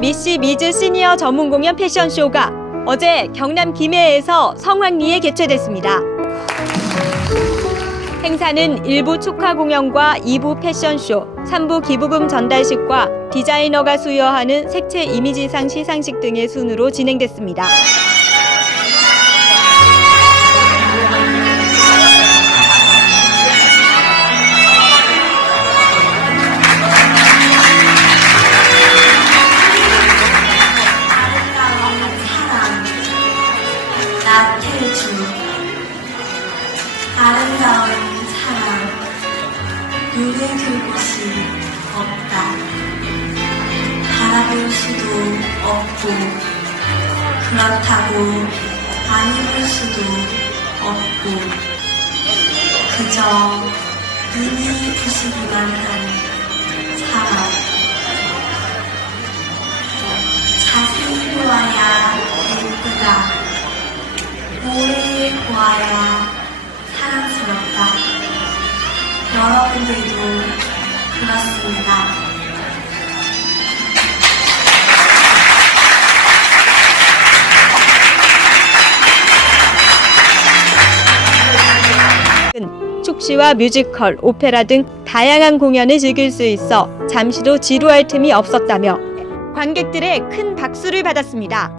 미시 미즈 시니어 전문 공연 패션쇼가 어제 경남 김해에서 성황리에 개최됐습니다. 행사는 1부 축하 공연과 2부 패션쇼, 3부 기부금 전달식과 디자이너가 수여하는 색채 이미지상 시상식 등의 순으로 진행됐습니다. 아름다운 사랑 눈에 둘 곳이 없다. 바라볼 수도 없고 그렇다고 안 입을 수도 없고 그저 눈이 부시기만 한 아야 사랑스럽다. 여러분들도 그렇습니다. 축시와 뮤지컬, 오페라 등 다양한 공연을 즐길 수 있어 잠시도 지루할 틈이 없었다며 관객들의 큰 박수를 받았습니다.